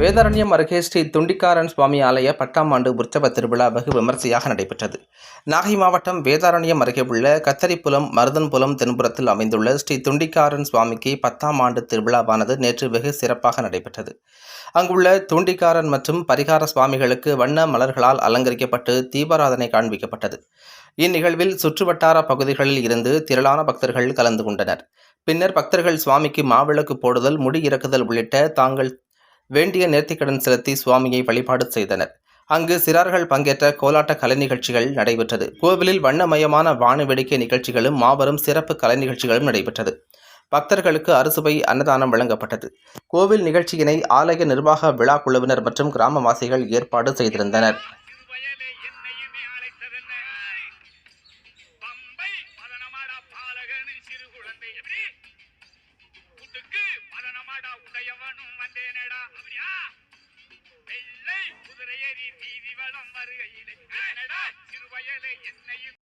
வேதாரண்யம் அருகே ஸ்ரீ துண்டிக்காரன் சுவாமி ஆலய 10ஆம் ஆண்டு உற்சவ திருவிழா வெகு விமர்சையாக நடைபெற்றது. நாகை மாவட்டம் வேதாரண்யம் அருகே உள்ள கத்தரிப்புலம் மருதன்புலம் தென்புறத்தில் அமைந்துள்ள ஸ்ரீ துண்டிக்காரன் சுவாமிக்கு 10ஆம் ஆண்டு திருவிழாவானது நேற்று வெகு சிறப்பாக நடைபெற்றது. அங்குள்ள துண்டிக்காரன் மற்றும் பரிகார சுவாமிகளுக்கு வண்ண மலர்களால் அலங்கரிக்கப்பட்டு தீபாராதனை காண்பிக்கப்பட்டது. இந்நிகழ்வில் சுற்றுவட்டார பகுதிகளில் இருந்து திரளான பக்தர்கள் கலந்து கொண்டனர். பின்னர் பக்தர்கள் சுவாமிக்கு மாவிளக்கு போடுதல், முடி இறக்குதல் உள்ளிட்ட தாங்கள் வேண்டிய நேர்த்திக்கடன் செலுத்தி சுவாமியை வழிபாடு செய்தனர். அங்கு சிறார்கள் பங்கேற்ற கோலாட்ட கலை நிகழ்ச்சிகள் நடைபெற்றது. கோவிலில் வண்ணமயமான வான வேடிக்கை நிகழ்ச்சிகளும் மாபெரும் சிறப்பு கலை நிகழ்ச்சிகளும் நடைபெற்றது. பக்தர்களுக்கு அறுசுவை அன்னதானம் வழங்கப்பட்டது. கோவில் நிகழ்ச்சியினை ஆலய நிர்வாக விழா குழுவினர் மற்றும் கிராமவாசிகள் ஏற்பாடு செய்திருந்தனர். உடையவனும் வந்தேனடா அப்படியா வெள்ளை குதிரையேறி வீதி வளம் வருகையிலே சிறுவயலே என்னையும்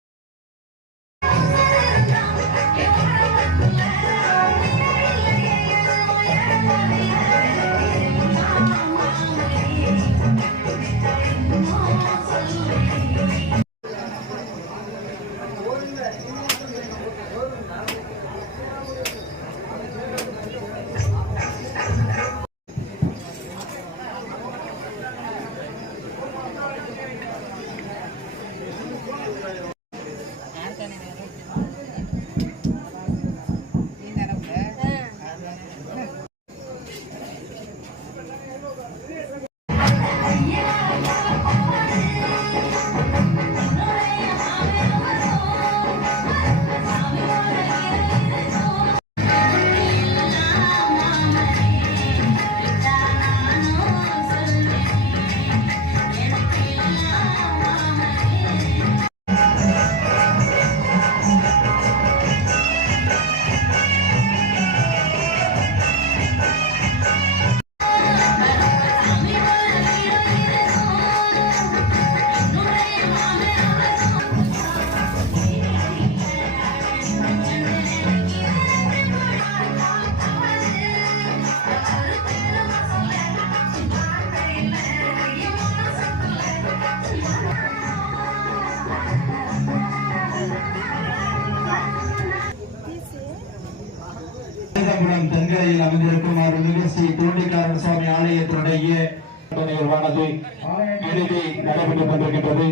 தென்கரையில் அமைந்திருக்கும் அருள்மிகு ஸ்ரீ துண்டிக்காரன் சுவாமி ஆலயத்தினுடைய நிகழ்வானது இறுதி நடைபெற்றுக் கொண்டிருக்கின்றது.